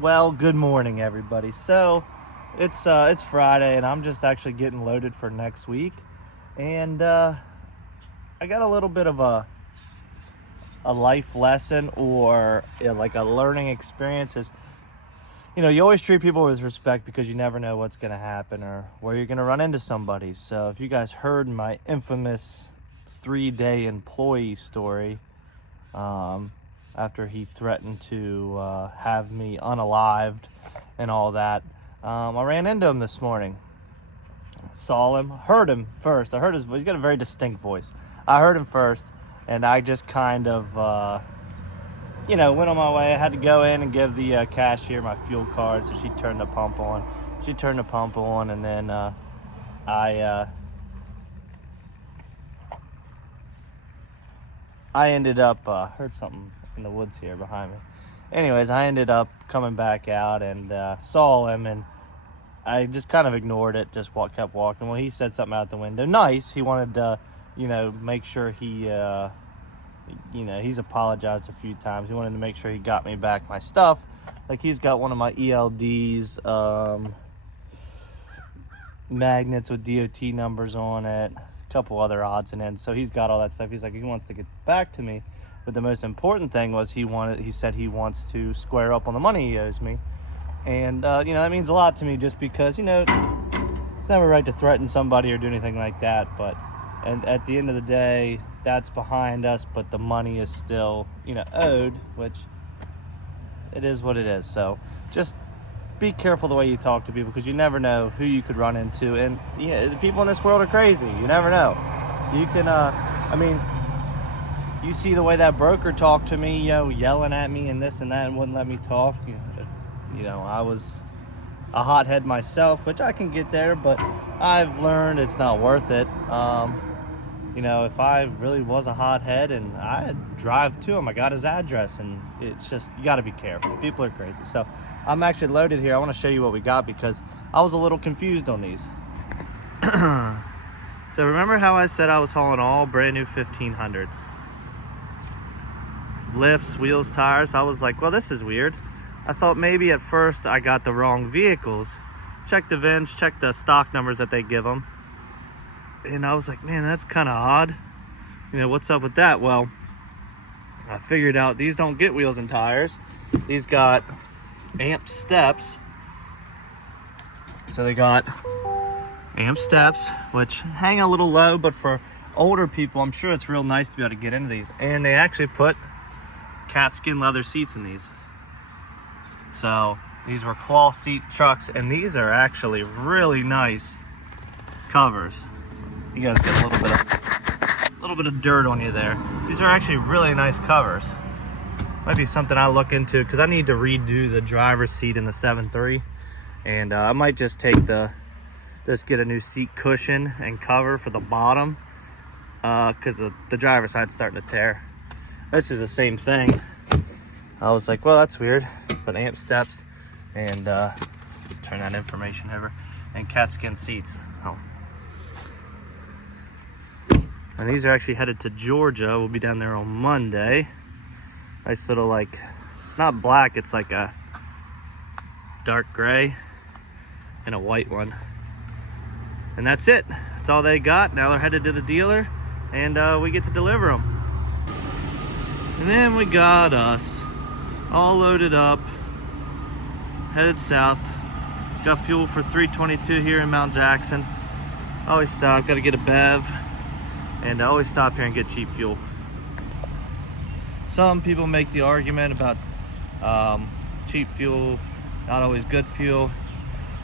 Well, good morning, everybody. So it's Friday, and I'm just actually getting loaded for next week, and I got a little bit of a life lesson, or like a learning experience. Is you always treat people with respect because you never know what's going to happen or where you're going to run into somebody. So if you guys heard my infamous 3-day employee story, after he threatened to have me unalived and all that, I ran into him this morning. Saw him, heard him first. I heard his voice. He's got a very distinct voice. I heard him first, and I just kind of, went on my way. I had to go in and give the cashier my fuel card, so she turned the pump on. And then I ended up, heard something in the woods here behind me. Anyways, I ended up coming back out and saw him, and I just kind of ignored it, just kept walking. Well, he said something out the window. Nice. He wanted to, make sure he, he's apologized a few times. He wanted to make sure he got me back my stuff. Like, he's got one of my ELDs, magnets with DOT numbers on it, a couple other odds and ends. So he's got all that stuff. He's like, he wants to get back to me. But the most important thing was he said he wants to square up on the money he owes me. And, that means a lot to me, just because, it's never right to threaten somebody or do anything like that. But and at the end of the day, that's behind us, but the money is still, owed, which it is what it is. So just be careful the way you talk to people, because you never know who you could run into. And, the people in this world are crazy. You never know. You can, you see the way that broker talked to me, yelling at me and this and that, and wouldn't let me talk. I was a hothead myself, which I can get there, but I've learned it's not worth it. If I really was a hothead and I'd drive to him, I got his address, and it's just, you got to be careful. People are crazy. So I'm actually loaded here. I want to show you what we got, because I was a little confused on these. So remember how I said I was hauling all brand new 1500s? Lifts, wheels, tires. I was like, well, this is weird. I thought maybe at first I got the wrong vehicles. Check the VINs, check the stock numbers that they give them. And I was like, man, that's kind of odd. What's up with that? Well, I figured out these don't get wheels and tires. These got amp steps. So they got amp steps, which hang a little low, but for older people, I'm sure it's real nice to be able to get into these. And they actually put cat skin leather seats in these. So these were cloth seat trucks, and these are actually really nice covers. You guys get a little bit of dirt on you there. These are actually really nice covers. Might be something I look into, because I need to redo the driver's seat in the 7.3, and I might just get a new seat cushion and cover for the bottom, because the driver's side's starting to tear. This is the same thing. I was like, well, that's weird. But amp steps, and turn that information over, and cat skin seats. Oh. And these are actually headed to Georgia. We'll be down there on Monday. Nice little, it's not black, it's like a dark gray and a white one. And that's it. That's all they got. Now they're headed to the dealer, and we get to deliver them. And then we got us all loaded up, headed south. It's got fuel for 322 here in Mount Jackson. Always stop, gotta get a bev, and I always stop here and get cheap fuel. Some people make the argument about cheap fuel, not always good fuel.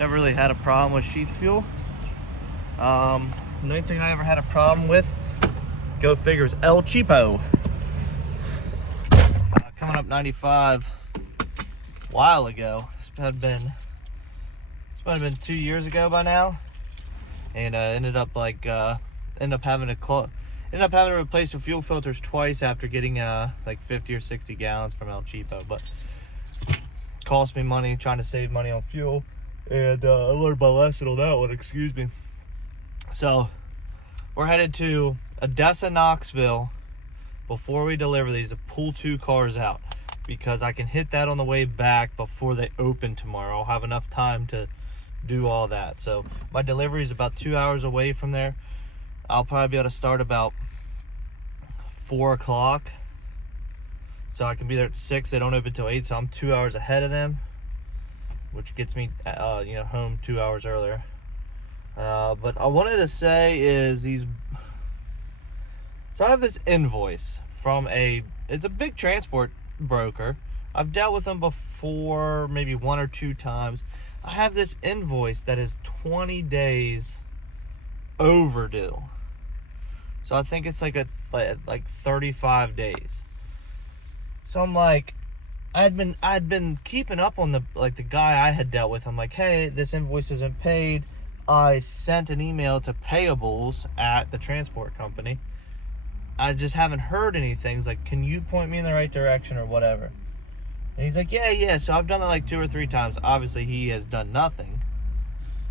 Never really had a problem with Sheetz fuel. The only thing I ever had a problem with, go figure, is El Cheapo. Coming up 95 a while ago. It's probably been 2 years ago by now, and ended up having to replace the fuel filters twice after getting like 50 or 60 gallons from El Cheapo. But cost me money, trying to save money on fuel, and I learned my lesson on that one, excuse me. So we're headed to Odessa, Knoxville, before we deliver these, to pull 2 cars out. because I can hit that on the way back before they open tomorrow. I'll have enough time to do all that. So my delivery is about 2 hours away from there. I'll probably be able to start about 4 o'clock. So I can be there at 6. They don't open till 8, so I'm 2 hours ahead of them, which gets me home 2 hours earlier. But I wanted to say is so I have this invoice from it's a big transport broker. I've dealt with them before, maybe 1 or 2 times. I have this invoice that is 20 days overdue. So I think it's like 35 days. So I'm like, I'd been keeping up on the guy I had dealt with. I'm like, hey, this invoice isn't paid. I sent an email to payables at the transport company. I just haven't heard anything. He's like, can you point me in the right direction or whatever? And he's like, yeah. So I've done that like 2 or 3 times. Obviously, he has done nothing.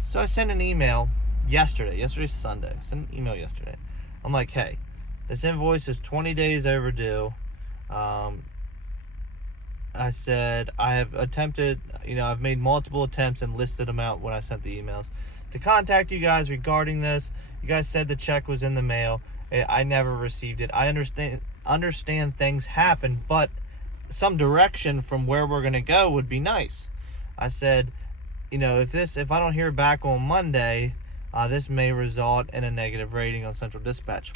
So I sent an email yesterday. Yesterday's Sunday. I sent an email yesterday. I'm like, hey, this invoice is 20 days overdue. I said, I have attempted, I've made multiple attempts and listed them out when I sent the emails to contact you guys regarding this. You guys said the check was in the mail. I never received it. I understand things happen, but some direction from where we're going to go would be nice. I said, if I don't hear back on Monday, this may result in a negative rating on Central Dispatch.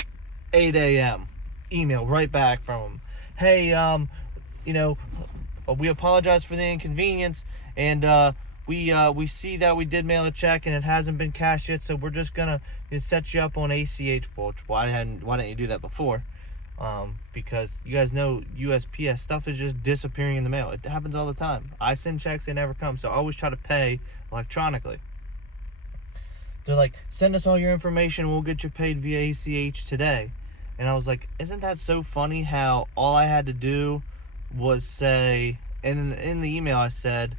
8 a.m. Email right back from them. Hey, we apologize for the inconvenience, and we see that we did mail a check and it hasn't been cashed yet, so we're just gonna set you up on ACH. Why didn't you do that before? Because you guys know USPS stuff is just disappearing in the mail. It happens all the time. I send checks, they never come, so I always try to pay electronically. They're like, send us all your information and we'll get you paid via ACH today. And I was like, isn't that so funny how all I had to do was say, and in the email I said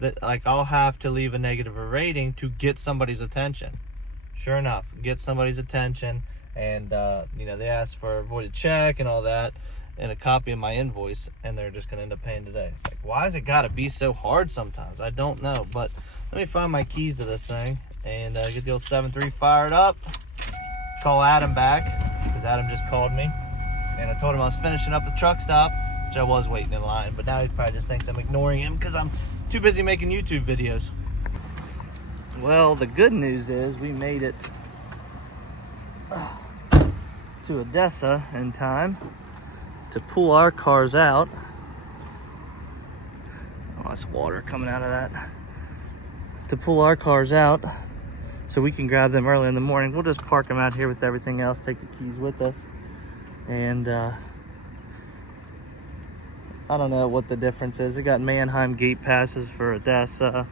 that I'll have to leave a negative rating to get somebody's attention. Sure enough, get somebody's attention, and they asked for a voided check and all that, and a copy of my invoice, and they're just gonna end up paying today. It's like, why has it gotta be so hard sometimes? I don't know, but let me find my keys to this thing and get the old 7.3 fired up. Call Adam back, because Adam just called me, and I told him I was finishing up the truck stop, which I was waiting in line, but now he probably just thinks I'm ignoring him because I'm too busy making YouTube videos. Well, the good news is we made it to Odessa in time to pull our cars out. Oh, that's water coming out of that. To pull our cars out so we can grab them early in the morning. We'll just park them out here with everything else, take the keys with us, and I don't know what the difference is. They got Mannheim gate passes for Odessa.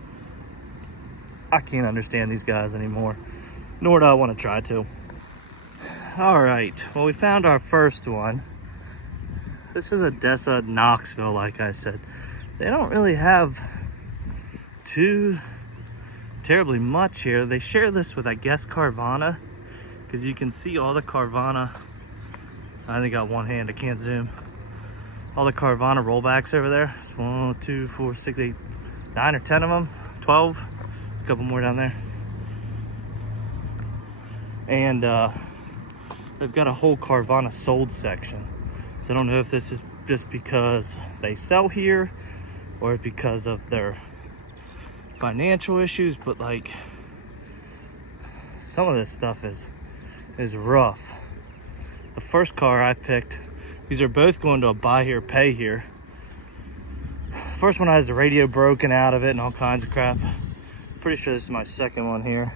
I can't understand these guys anymore, nor do I want to try to. All right, well, we found our first one. This is Odessa, Knoxville, like I said. They don't really have too terribly much here. They share this with, I guess, Carvana, because you can see all the Carvana. I only got one hand, I can't zoom. All the Carvana rollbacks over there. It's 1, 2, 4, 6, 8, 9 or 10 of them, 12, a couple more down there. And they've got a whole Carvana sold section. So I don't know if this is just because they sell here or because of their financial issues, but like some of this stuff is rough. The first car I picked, these are both going to a buy here, pay here. First one has the radio broken out of it and all kinds of crap. Pretty sure this is my second one here.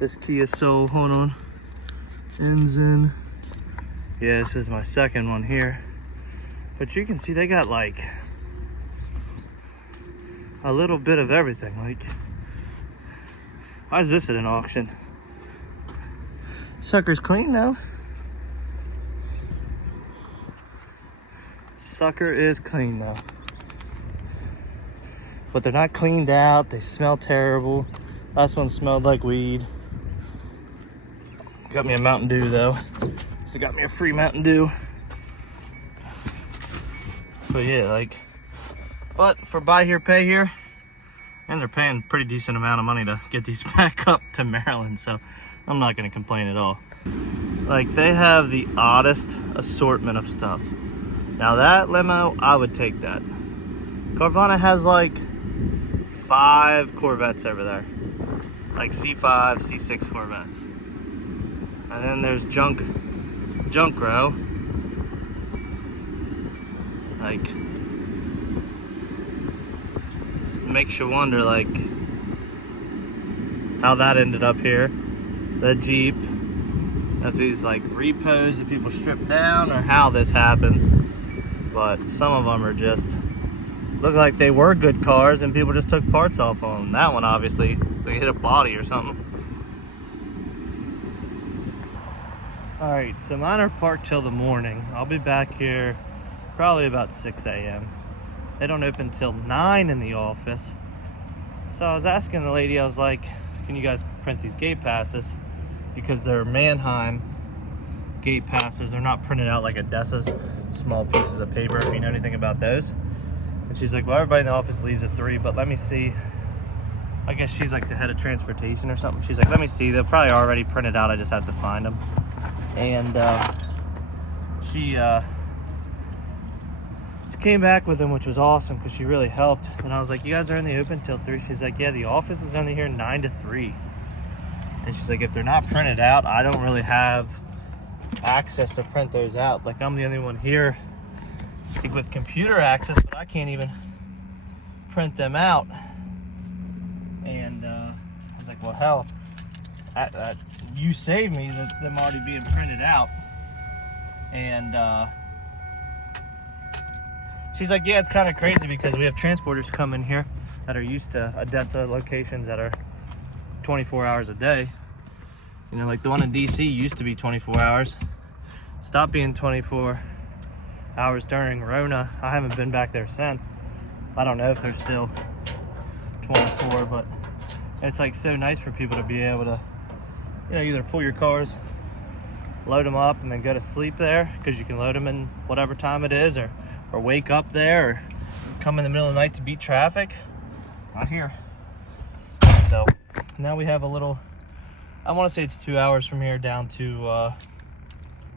This Kia Soul, hold on. Ends in. Yeah, this is my second one here. But you can see they got like a little bit of everything. Like, why is this at an auction? Sucker's clean though. Sucker is clean though. But they're not cleaned out. They smell terrible. Last one smelled like weed. Got me a Mountain Dew though. So got me a free Mountain Dew. But yeah, like, but for buy here, pay here, and they're paying a pretty decent amount of money to get these back up to Maryland, so I'm not gonna complain at all. Like, they have the oddest assortment of stuff. Now that limo, I would take that. Carvana has like 5 Corvettes over there. Like C5, C6 Corvettes. And then there's junk row. Like, makes you wonder, like, how that ended up here. The Jeep, if these like repos that people strip down, or how this happens. But some of them are just look like they were good cars and people just took parts off of them. That one, obviously, they hit a body or something. All right, so mine are parked till the morning. I'll be back here probably about 6 a.m. They don't open till 9 in the office. So I was asking the lady, I was like, can you guys print these gate passes? Because they're Mannheim gate passes. They're not printed out like Odessa's small pieces of paper, if you know anything about those. And she's like, well, everybody in the office leaves at 3, but let me see. I guess she's like the head of transportation or something. She's like, let me see. They're probably already printed out. I just have to find them. And she came back with them, which was awesome because she really helped. And I was like, you guys are only open till 3? She's like, yeah, the office is only here 9 to 3. And she's like, if they're not printed out, I don't really have access to print those out. Like, I'm the only one here, like, with computer access, but I can't even print them out. And I was like, well, hell, you saved me them already being printed out. And she's like, yeah, it's kind of crazy because we have transporters come in here that are used to Odessa locations that are 24 hours a day. You know, like the one in DC used to be 24 hours. Stopped being 24 hours during Rona. I haven't been back there since. I don't know if they're still 24, but it's like so nice for people to be able to, you know, either pull your cars, load them up, and then go to sleep there because you can load them in whatever time it is, or wake up there, or come in the middle of the night to beat traffic. Not here. So now we have a little, I want to say it's 2 hours from here down to, let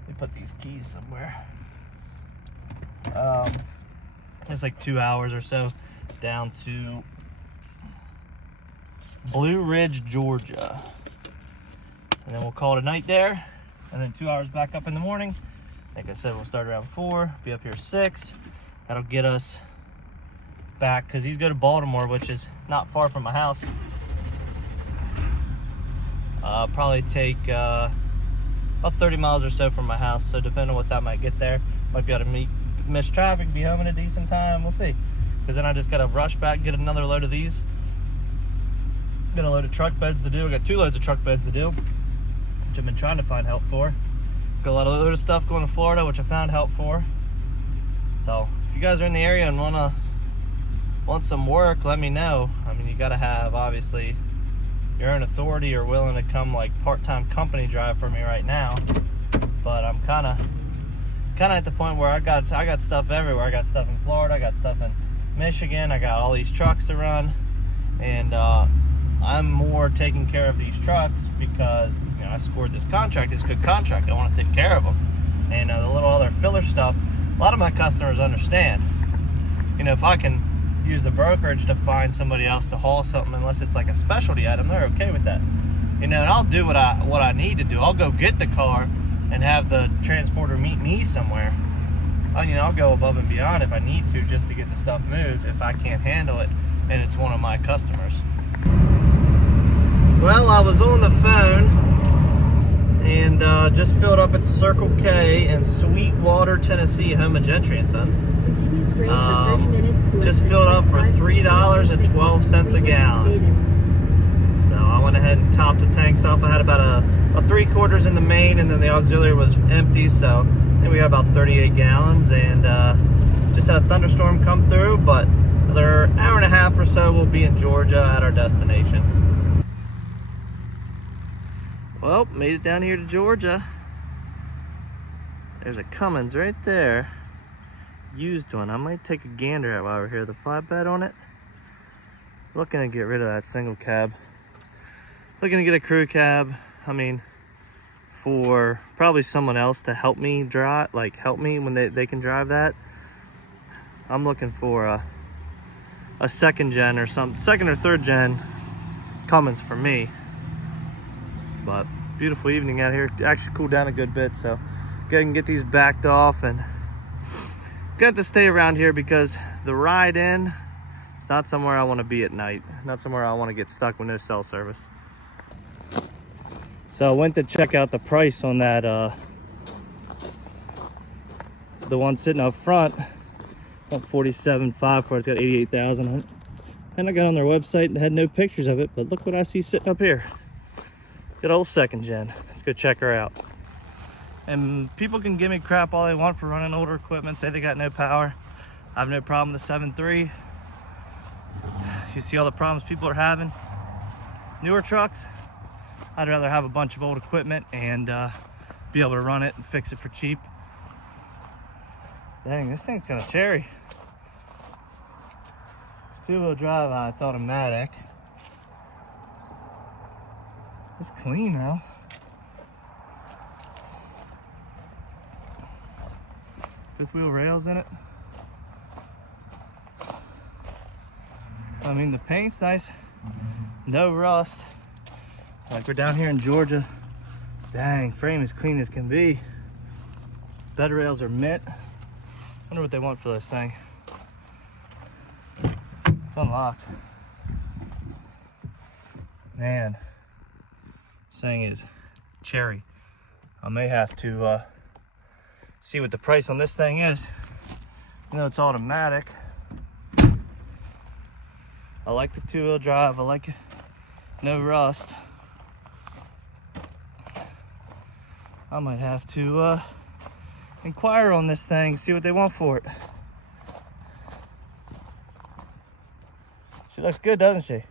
me put these keys somewhere. It's like 2 hours or so down to Blue Ridge, Georgia. And then we'll call it a night there. And then 2 hours back up in the morning. Like I said, we'll start around 4, be up here 6. That'll get us back, because he's going to Baltimore, which is not far from my house. Probably take about 30 miles or so from my house. So depending on what time I get there, might be able to miss traffic, be home in a decent time. We'll see. Because then I just got to rush back, get another load of these. Got a load of truck beds to do. I got 2 loads of truck beds to do, which I've been trying to find help for. Got a lot of other stuff going to Florida, which I found help for. So if you guys are in the area and want some work, let me know. I mean, you got to have obviously your own authority or willing to come like part-time company drive for me right now. But I'm kind of at the point where I got stuff everywhere. I got stuff in Florida, I got stuff in Michigan, I got all these trucks to run, and I'm more taking care of these trucks because, you know, I scored this contract. It's a good contract. I want to take care of them. And the little other filler stuff, a lot of my customers understand. You know, if I can use the brokerage to find somebody else to haul something, unless it's like a specialty item, they're okay with that. You know, and I'll do what I need to do. I'll go get the car and have the transporter meet me somewhere. You know, I'll go above and beyond if I need to, just to get the stuff moved if I can't handle it and it's one of my customers. Well, I was on the phone and just filled up at Circle K in Sweetwater, Tennessee, home of Gentry & Sons. Just filled up for $3.12 a gallon. So I went ahead and topped the tanks off. I had about a 3/4 in the main, and then the auxiliary was empty, so I think we got about 38 gallons. And just had a thunderstorm come through, but another hour and a half or so we'll be in Georgia at our destination. Well, made it down here to Georgia. There's a Cummins right there. used one. I might take a gander at while we're here. The flatbed on it. Looking to get rid of that single cab. Looking to get a crew cab. I mean, for probably someone else to help me drive, like help me when they can drive that. I'm looking for a second gen or some second or third gen Cummins for me. But beautiful evening out here. Actually cooled down a good bit, so go ahead and get these backed off, and got to stay around here because the ride in, it's not somewhere I want to be at night. Not somewhere I want to get stuck with no cell service. So I went to check out the price on that the one sitting up front. $47,500 for it. It's got 88,000 on it. And I got on their website and had no pictures of it, but look what I see sitting up here. Good old second gen. Let's go check her out. And people can give me crap all they want for running older equipment, say they got no power. I have no problem with the 7.3. You see all the problems people are having. Newer trucks, I'd rather have a bunch of old equipment and be able to run it and fix it for cheap. Dang, this thing's kind of cherry. It's two-wheel drive, it's automatic. It's clean now. Fifth wheel rails in it. I mean, the paint's nice. No rust. Like we're down here in Georgia. Dang, frame as clean as can be. Bed rails are mint. Wonder what they want for this thing. It's unlocked. Man, this thing is cherry. I may have to see what the price on this thing is. You know, it's automatic. I like the two-wheel drive. I like it. No rust. I might have to inquire on this thing, see what they want for it. She looks good, doesn't she?